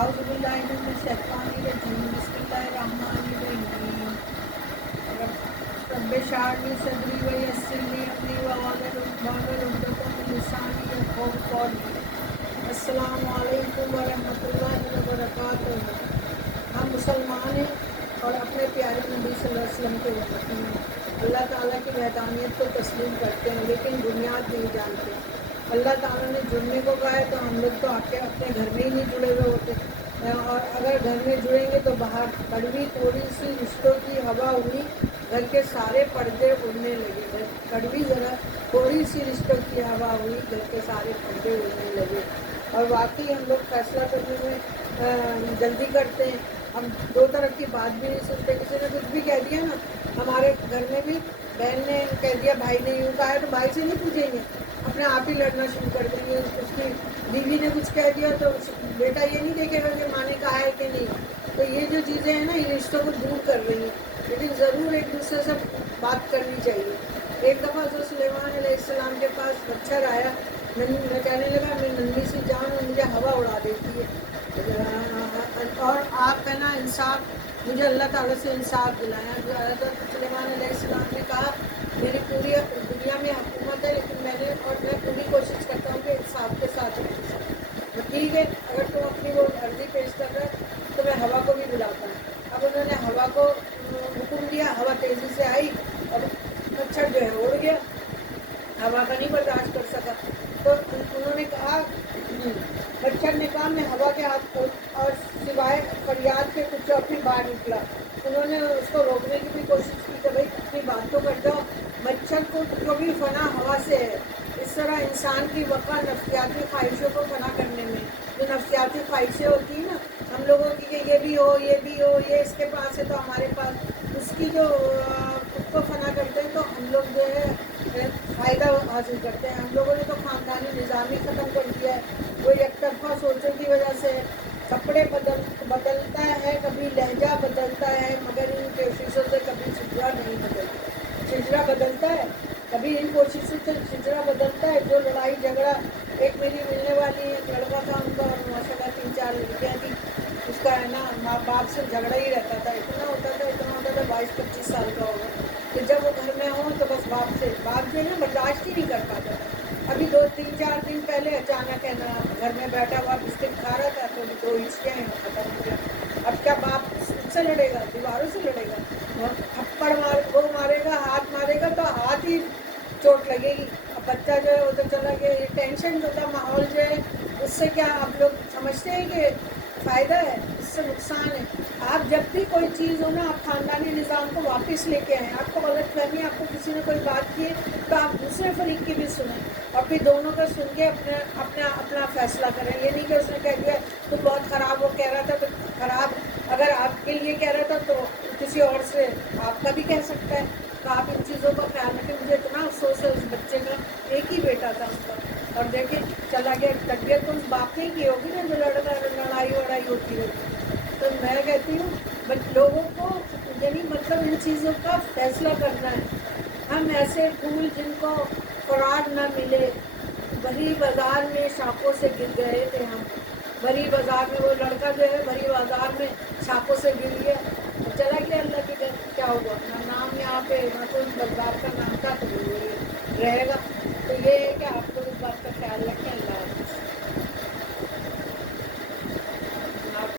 औज़ुबिल्लाहिमिनश्शैतानिर्रजीम बिस्मिल्लाहिर्रहमानिर्रहीम रब्बिशरह सदरी वयस्सिर ली अमरी वाहलुल उक़दतम मिन लिसानी यफ़क़हू क़ौली। अस्सलामु अलैकुम वरहमतुल्लाहि वबरकातुहू। हम मुसलमान हैं और अपने प्यारे नबी सल्लल्लाहु अलैहि वसल्लम के उम्मती हैं। अल्लाह ताला की वहदानियत को तस्लीम करते हैं लेकिन बुनियाद नहीं जानते। अल्लाह ताला ने जुड़ने को कहा है तो हम लोग तो आके अपने घर में ही नहीं जुड़े हुए होते, और अगर घर में जुड़ेंगे तो बाहर कड़वी थोड़ी सी रिश्तों की हवा हुई, घर के सारे पर्दे उड़ने लगे। कड़वी ज़रा थोड़ी सी रिश्तों की हवा हुई, घर के सारे पर्दे उड़ने लगे। और वाकई हम लोग फैसला करने में जल्दी करते हैं। हम दो तरफ की बात भी नहीं सुनते। किसी ने कुछ भी कह दिया ना, हमारे घर में भी बहन ने कह दिया, भाई ने यूँ कहा है, तो भाई से नहीं पूछेंगे, अपने आप ही लड़ना शुरू कर देंगे। उसकी बीवी ने कुछ कह दिया तो बेटा ये नहीं देखेगा कि माँ ने कहा है कि नहीं। तो ये जो चीज़ें हैं ना, ये रिश्तों को दूर कर रही हैं, लेकिन ज़रूर एक दूसरे से बात करनी चाहिए। एक दफ़ा हज़रत सुलेमान अलैहिस्सलाम के पास मच्छर आया, मैं कहने लगा मेरी नन्ही सी जान और मुझे हवा उड़ा देती है, और आप है ना इंसाफ, मुझे अल्लाह ताला से इंसाफ दिलाया। हज़रत सुलेमान अलैहिस्सलाम ने कहा, मेरी पूरी दुनिया में हुकूमत है लेकिन मैं पूरी कोशिश करता हूँ कि इंसाफ के साथ रहूँ। तो ठीक है, अगर तुम अपनी वो अर्जी पेश कर रहे तो मैं हवा को भी बुलाता हूँ। अब उन्होंने हवा को हुक्म दिया, हवा तेज़ी से आई और मच्छर जो है उड़ गया, हवा का नहीं बर्दाश्त कर सका। तो उन्होंने कहा, मच्छर ने कहा मैं हवा के हाथ को, और सिवाय फरियाद के कुछ और भी बाहर निकला। उन्होंने उसको रोकने की भी कोशिश की कि भाई अपनी बात तो कर जाओ, मच्छर को भी फना हवा से है। इस तरह इंसान की वक़ा नफ्सियाती ख्वाहिशों को फना करने में, जो नफ्सियाती ख्वाहिशें होती हैं ना हम लोगों की, कि ये भी हो, ये भी हो, ये इसके पास है तो हमारे पास, उसकी जो खुद को फना करते हैं तो हम लोग जो है फ़ायदा हासिल करते हैं। हम लोगों ने तो ख़ानदानी निज़ाम ही ख़त्म कर दिया है। वो एक तरफा सोचों की वजह से कपड़े बदलता है, कभी लहजा बदलता है, मगर इन कोशिशों से कभी छिजरा नहीं बदलता। छिजरा बदलता है, कभी इन कोशिशों से छिजरा बदलता है। जो लड़ाई झगड़ा, एक मेरी मिलने वाली एक लड़का था उनका, और माशाल्लाह 3-4 लड़कियाँ थी, उसका है ना माँ बाप से झगड़ा ही रहता था, इतना होता था 22-25 साल का होगा कि जब वो घर में हो तो बस बाप जो है ना बर्दाश्त ही नहीं कर पाता था। अभी 2-3-4 दिन पहले अचानक है ना घर में बैठा हुआ बिस्किट खा रहा था तो 2 हिचकियाँ हैं ख़त्म हो गया। अब क्या बाप से लड़ेगा, दीवारों से लड़ेगा, थप्पड़ वो मारेगा, हाथ मारेगा तो हाथ ही चोट लगेगी। अब बच्चा जो है वो तो चला गया। ये टेंशन जो था माहौल जो है, उससे क्या आप लोग समझते हैं कि फ़ायदा है, इससे नुकसान है। आप जब भी कोई चीज़ हो ना, आप ख़ानदानी निज़ाम को वापस लेके आएँ। आपको गलतफ़हमी, आपको किसी ने कोई बात की है तो आप दूसरे फरीक की भी सुनें और फिर दोनों का सुन के अपना फ़ैसला करें। ये नहीं कि उसने कह दिया तो बहुत ख़राब वो कह रहा था, तो ख़राब अगर आपके लिए कह रहा था तो किसी और से आपका भी कह सकता है। तो आप इन चीज़ों का ख्याल रखें। मुझे इतना अफसोस है उस बच्चे का, एक ही बेटा था उसका, और देखें चला गया। तबीयत तो उस बाप ने की होगी ना जो लड़ाई वड़ाई होती रहती। तो मैं कहती हूँ लोगों को यानी मतलब इन चीज़ों का फैसला करना है। हम ऐसे फूल जिनको खुराक न मिले, भरी बाज़ार में शाखों से गिर गए थे हम। भरी बाज़ार में वो लड़का जो है भरी बाज़ार में शाखों से गिर गया, चला गया। अल्लाह की क्या होगा, ना नाम यहाँ पे ना तो उस बाज़ार का नाम का तो वो रहेगा। तो ये है कि आप लोग इस बात का ख्याल रखें।